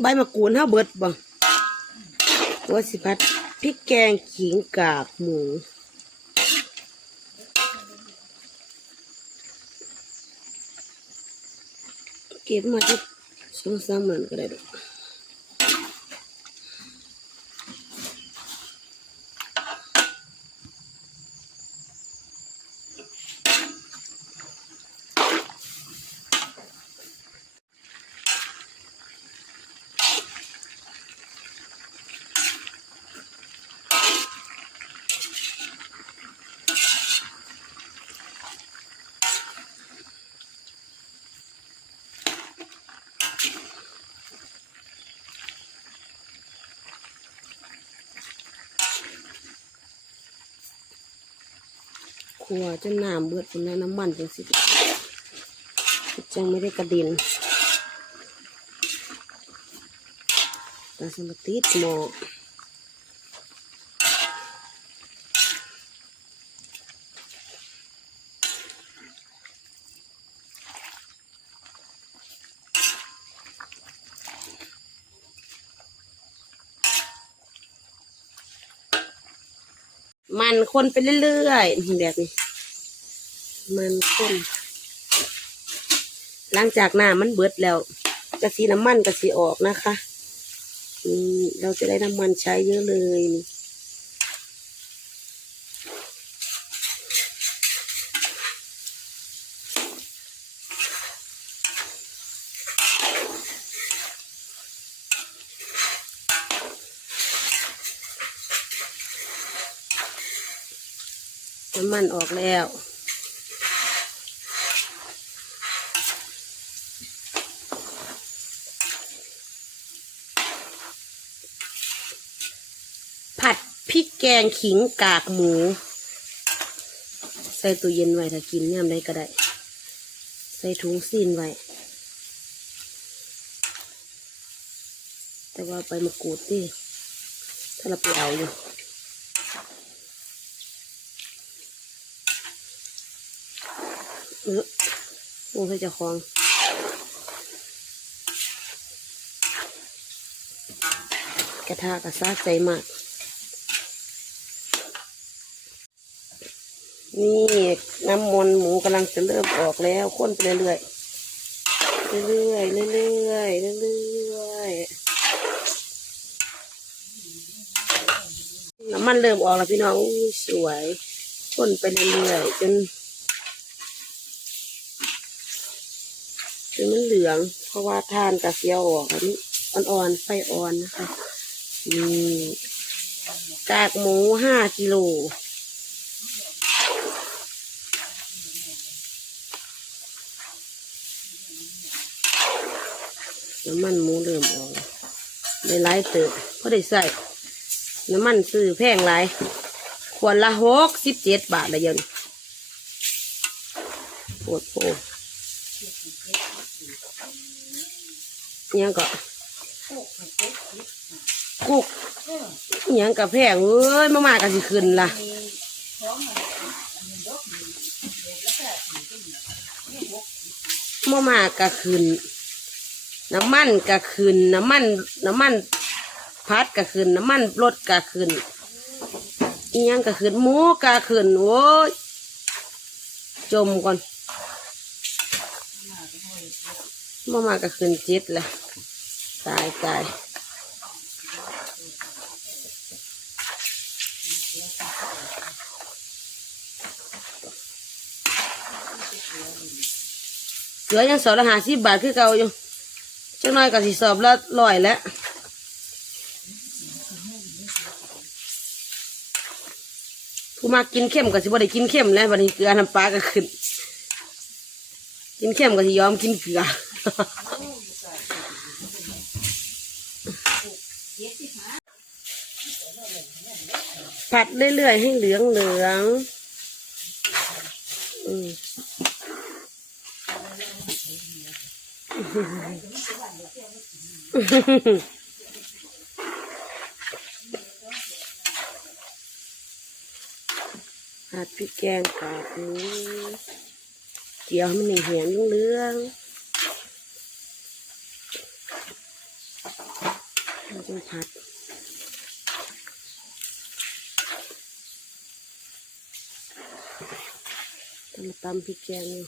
ใบมะกรูดเฮาเบิดบ่ตัวสิพัดพริกแกงขิงกากหมูเก็บมาที่สองสามหมื่นก็ได้ดอก ขัวจนน้ำเบิดคนแล้วน้ำมันจังสิจังไม่ได้กระเด็นแต่สมติดหมอ มันคนไปเรื่อยๆแบบนี้ มันคนหลังจากน้ามันเบิดแล้วกระสีน้ำมันกระสีออกนะคะ อืมเราจะได้น้ำมันใช้เยอะเลยนี่ น้ำมันออกแล้วผัดพริกแกงขิงกากหมู ใส่ตู้เย็นไว้ถ้ากินย่ำได้ก็ได้ ใส่ถุงซีนไว้ แต่ว่าไปมากรูดดิถ้าเราไปเอาอยู่ เออโอ้เจะคลองกระทะกระซาใจมาก นี่น้ำมันหมูกำลังจะเริ่มออกแล้วข้นไปเรื่อยๆเรื่อยๆเรื่อยๆเรื่อยๆน้ำมันเริ่มออกแล้วพี่น้องสวยข้นไปเรื่อยๆจน นมันเหลือง เพราะว่าทานกระเซียวออกอันนี้อ่อนๆไฟอ่อนนะคะนี่กากหมูห้ากิโลน้ำมันหมูเริ่มออกได้หลายเติบเพราะได้ใส่น้ำมันซื้อแพงหลายขวดละหกสิบเจ็ดบาทละเดี๋ยนโอ้โห ยังก็กุกยังกับแพงเอ้ยมามากันสิขึ้นล่ะมามาก็ขึ้น น้ำมันก็ขึ้น น้ำมัน น้ำมันพัดก็ขึ้น น้ำมันรถก็ขึ้นอียังก็ขึ้นหมูก็ขึ้นโอ้ยจมก่อน มามาก็ขึ้นจิตแหละตายตายเหลือยังสอบละหาสิบบาทคือเก่าอยู่จังน้อยก็สิสอบละร้อยแล้วผู้มากินเข้มก็สิบ่ได้กินเข้มแล้ววันนี้เกลือน้ำปลาก็ขึ้น กินเข้มก็สิยอมกินเกลือ ผัดเรื่อยๆให้เหลืองเหลืองผัดพริกแกงกากหมูเจียวมันเหี่ยงเหลืองๆ กินผัดตำมาตำพริกแกงอยู่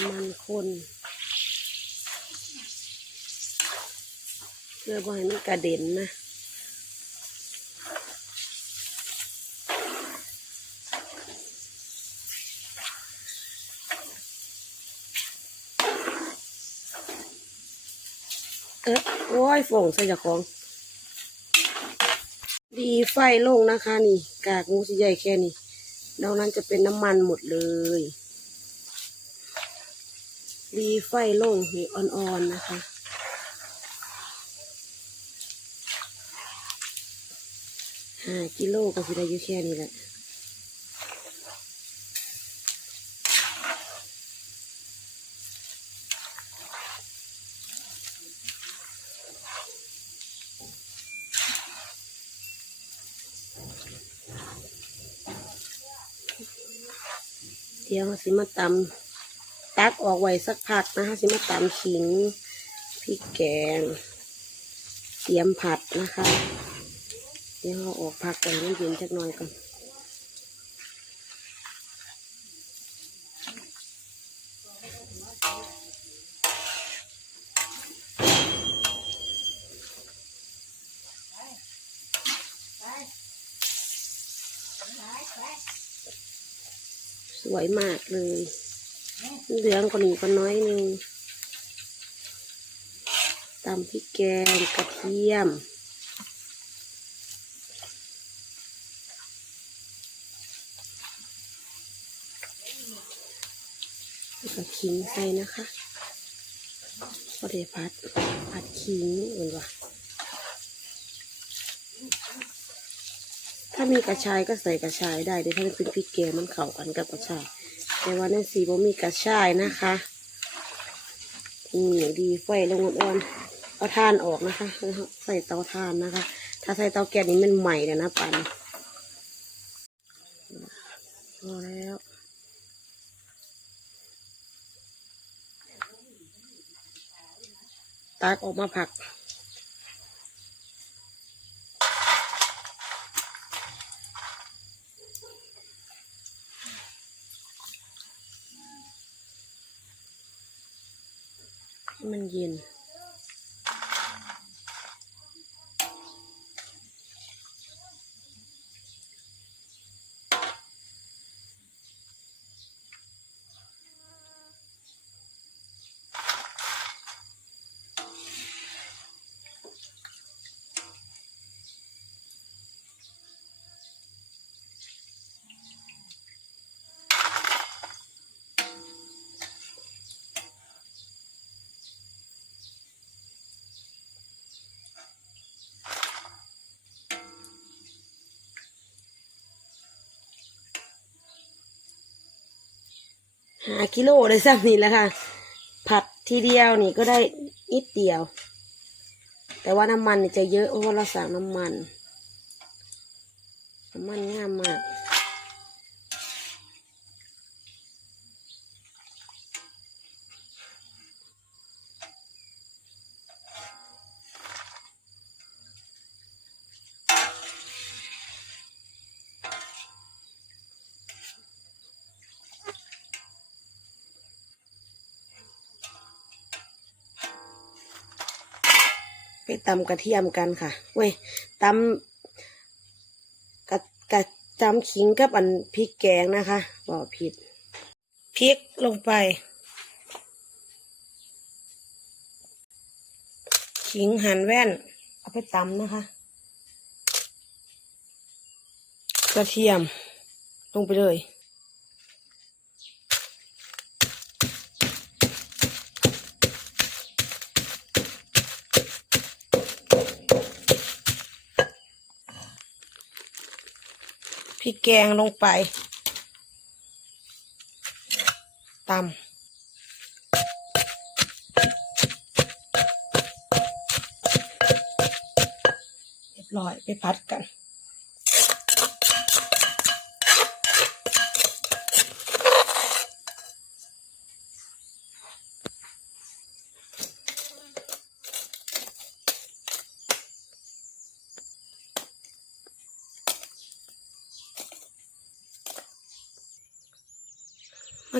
มันคนเพื่อบ่ให้มันกระเด็นนะ อ๊ะโอ้ยฝงใส่จากของ ดีไฟลงนะคะนี่ กากหมูสิใหญ่แค่นี้นอกนั้นจะเป็นน้ำมันหมดเลย ดีไฟลงนี่อ่อนๆนะคะห้ากิโลก็สิได้อยู่แค่นี้แหละ ดี๋ยวสิมาตำตักออกไว้สักพักนะคะสิมาตำขิงพริกแกง เตรียมผัดนะคะ เดี๋ยวเราออกผักก่อนให้เย็นจักหน่อยก่อน สวยมากเลย เหลืองกว่านี้ก็น้อยนึงตำพริกแกงกระเทียม แล้วก็ขิงใส่นะคะพอได้พัดผัดขิงเหมือนว่า ถ้ามีกระชายก็ใส่กระชายได้เดี๋ยวถ้าเป็นพริกแกงมันเข้ากันกับกระชาย แต่ว่าในสีบ่มีกระชายนะคะนี่ดีไฟลงอ่อนๆเอาท่านออกนะคะ ใส่เตาถ่านนะคะ ถ้าใส่เตาแก๊สนี่มันใหม่เลยนะปันพอแล้วตักออกมาผัก ที่มันเย็น หากิโลเลยสักนี่แหล้วค่ะ ผัดทีเดียวนี่ก็ได้นิดเดียว แต่ว่าน้ำมันนี่จะเยอะเพราะว่าเราสั่งน้ำมัน น้ำมันง่ามมาก ตำกระเทียมกันค่ะ เว้ยตำกระกระตำขิงกับอันพริกแกงนะคะบอกผิดพริกลงไป ขิงหั่นแว่น เอาไปตำนะคะ กระเทียมลงไปเลย ริกแกงลงไปตำเรียบร้อยไปพัดกัน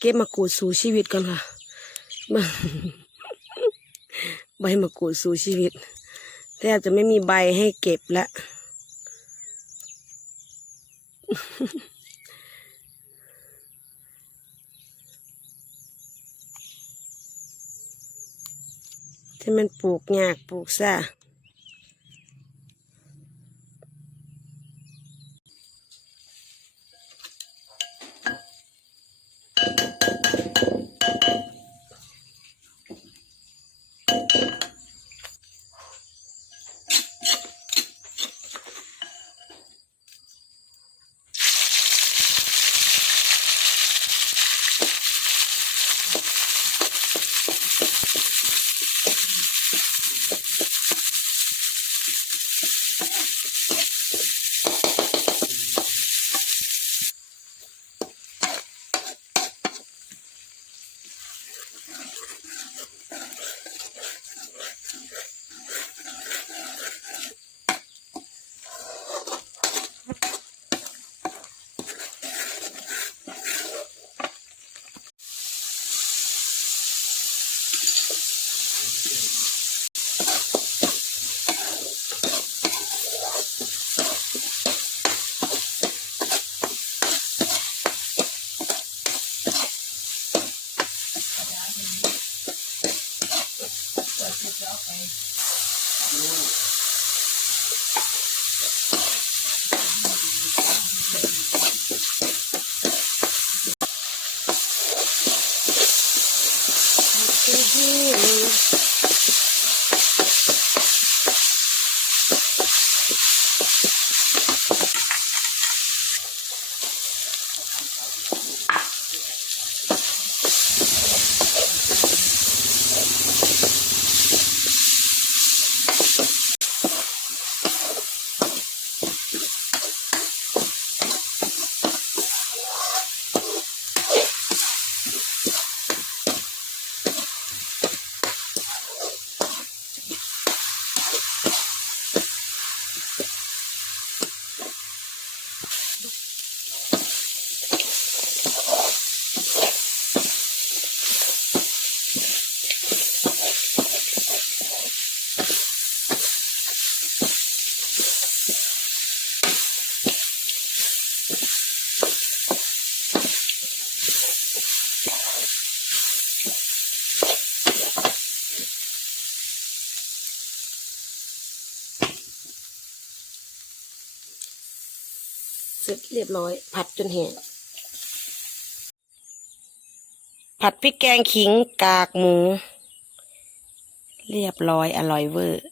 เก็บมะกรูดสู่ชีวิตก่อนค่ะใบมะกรูดสู่ชีวิตแทบจะไม่มีใบให้เก็บแล้วที่มันปลูกยากปลูกซ่า Ooh. เสร็จเรียบร้อย ผัดจนแห้งผัดพริกแกงขิงกากหมู เรียบร้อยอร่อยเวอร์